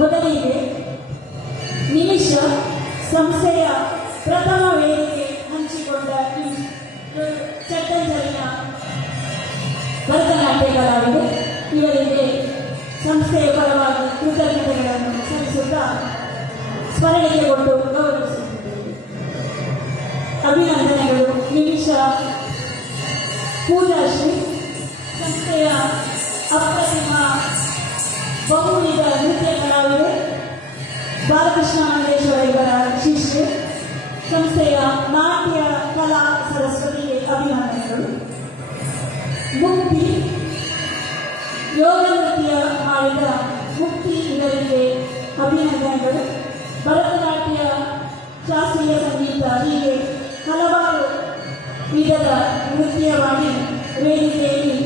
ಮೊದಲಿಗೆ ನಿಮಿಷ ಸಂಸ್ಥೆಯ ಪ್ರಥಮ ವೇದಿಕೆ ಹಂಚಿಕೊಂಡ ಚಟ್ಟಂಜಲಿನ ಭರತನಾಟ್ಯ ಕಲಾವಿದೆ. ಇವರಿಗೆ ಸಂಸ್ಥೆಯ ಪರವಾಗಿ ಕೃತಜ್ಞತೆಗಳನ್ನು ಸಲ್ಲಿಸುತ್ತಾ ಸ್ಮರಣೆಗೆ ಕೊಟ್ಟು ಗೌರವಿಸುತ್ತಿದ್ದೇವೆ. ಅಭಿನಂದನೆಗಳು. ನಿಮಿಷ ಪೂಜಾಶ್ರೀ ಸಂಸ್ಥೆಯ ಅಪ್ರತಿಮ ಬಹುವಿಧ ನೃತ್ಯ ಕಲಾವಿದೆ, ಬಾಲಕೃಷ್ಣ ಮಂಡೇಶ್ವರ ಇವರ ಶಿಷ್ಯೆ. ಸಂಸ್ಥೆಯ ನಾಟ್ಯ ಕಲಾ ಸರಸ್ವತಿಗೆ ಅಭಿನಂದನೆಗಳು. ಮುಕ್ತಿ ಯೋಗ ನೃತ್ಯ ಮಾಡಿದ ಮುಕ್ತಿ ಇವರಿಗೆ ಅಭಿನಂದನೆಗಳು. ಭರತನಾಟ್ಯ, ಶಾಸ್ತ್ರೀಯ ಸಂಗೀತ ಹೀಗೆ ಹಲವಾರು ವಿಧದ ನೃತ್ಯ ಮಾಡಿ ವೇದಿಕೆಯಲ್ಲಿ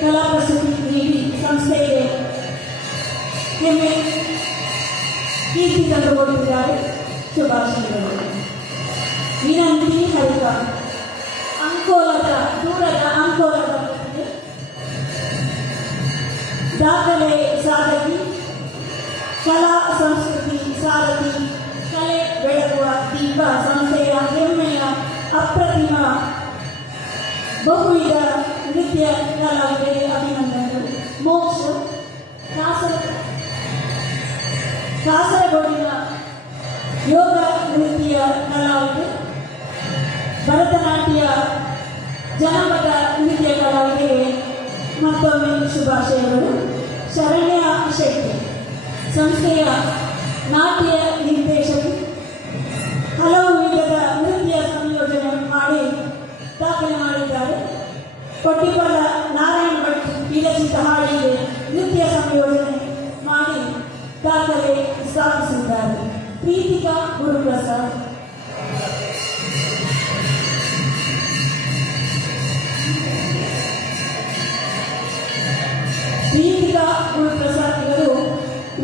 ಕಲಾ ಪ್ರಸ್ತುತಿ ನೀಡಿ ಸಂಸ್ಥೆಗೆ ಹೆಮ್ಮೆ ಕೀರ್ತಿ ತಂದುಕೊಟ್ಟಿದ್ದಾರೆ. ಶುಭಾಶಯಗಳು. ವಿನಂತಿ ಹರಿಕ ಅಂಕೋಲದ ದೂರದ ಅಂಕೋಲದ ದಾಖಲೆ ಸಾಧಕಿ, ಕಲಾ ಸಂಸ್ಕೃತಿ ಸಾರಥಿ, ಕಲೆ ಬೆಳಗುವ ದೀಪ ಸಂಸ್ಥೆಯ ಹೆಮ್ಮೆಯ ಅಪ್ರತಿಮ ಬಹುವಿಧ ನೃತ್ಯ ಕಲಾವಿದರಿಗೆ ಅಭಿನಂದನೆಗಳು. ಮೋಕ್ಷ ಕಾಸರಗೋಡಿನ ಯೋಗ ನೃತ್ಯ ಕಲಾವಿದೆ, ಭರತನಾಟ್ಯ ಜನಪದ ನೃತ್ಯ ಕಲಾವಿದರಿಗೆ ಮತ್ತೊಮ್ಮೆ ಶುಭಾಶಯಗಳು. ಶರಣ್ಯ ಶೆಟ್ಟಿ ಸಂಸ್ಥೆಯ ನಾಟ್ಯ ನಿರ್ದೇಶಕಿ, ಹಲವು ವಿಧದ ನೃತ್ಯ ಸಂಯೋಜನೆ ಮಾಡಿ ದಾಖಲೆ ಮಾಡಿದ್ದಾರೆ. ಕೊಟ್ಟಿಪದ ನಾರಾಯಣ ಭಟ್ ವಿರಚಿತ ಹಾಡಿಗೆ ನೃತ್ಯ ಸಂಯೋಜನೆ ಮಾಡಿ ದಾಖಲೆ ಸ್ಥಾಪಿಸಿದ್ದಾರೆ. ಪ್ರೀತಿಕಾ ಗುರುಪ್ರಸಾದ್ ಇವರು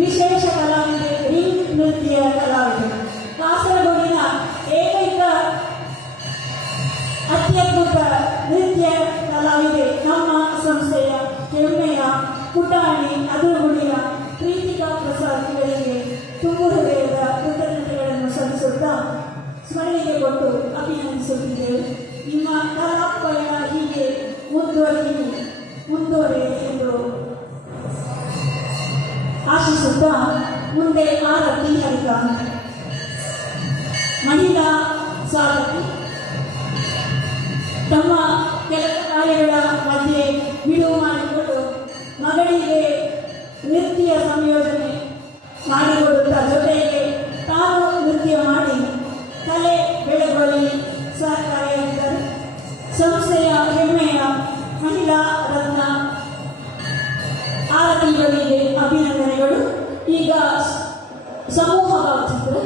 ವಿಶೇಷ ಕಲಾವಿದೆ, ರಿಂಗ್ ನೃತ್ಯ ಕಲಾವಿದೆ. ಕಾಸರಗೋಡಿನ ಏಕೈಕ ಅತ್ಯದ್ಭುತ ನೃತ್ಯ ಕಲಾವಿದೆ. ನಮ್ಮ ಸಂಸ್ಥೆಯ ಹೆಮ್ಮೆಯ ಪುಟಾಣಿ ಅದುರುಗುಡಿಯ ಪ್ರೀತಿಕಾ ಪ್ರಸಾದ್ ಇವರಿಗೆ ತುಂಬು ಹೃದಯದ ಕೃತಜ್ಞತೆಗಳನ್ನು ಸಲ್ಲಿಸುತ್ತಾ ಸ್ಮರಣೆಗೆ ಕೊಟ್ಟು ಅಭಿನಂದಿಸುತ್ತಿದ್ದೇವೆ. ನಿಮ್ಮ ಕಲಾ ಪಯಣ ಹೀಗೆ ಮುಂದುವರೆ ಎಂದು ಆಶಿಸುತ್ತಾ ಮುಂದೆ ಆರತಿ ಹರಿಕ ಮಹಿಳಾ ಸಾಧಕಿ ತಮ್ಮ ಕೆಲಸ ಕಾರ್ಯಗಳ ಮಧ್ಯೆ ಬಿಡುವು ಮಾಡಿಕೊಂಡು ಮಗಳಿಗೆ ನೃತ್ಯ ಸಂಯೋಜನೆ ಮಾಡಿಕೊಡುತ್ತಾ ಜೊತೆಗೆ ತಾನು ನೃತ್ಯ ಮಾಡಿ ಕಲೆ ಬೆಳಗುವಲ್ಲಿ ಸಹಕಾರಿಯಾಗಿದ್ದಾರೆ. ಸಂಸ್ಥೆಯ ಹೆಮ್ಮೆಯ ಮಹಿಳಾ ರತ್ನ ಆರತಿಗಳಿಗೆ ಅಭಿನಂದನೆಗಳು. ಈಗ ಸಮೂಹ ಭಾವಚಿತ್ರ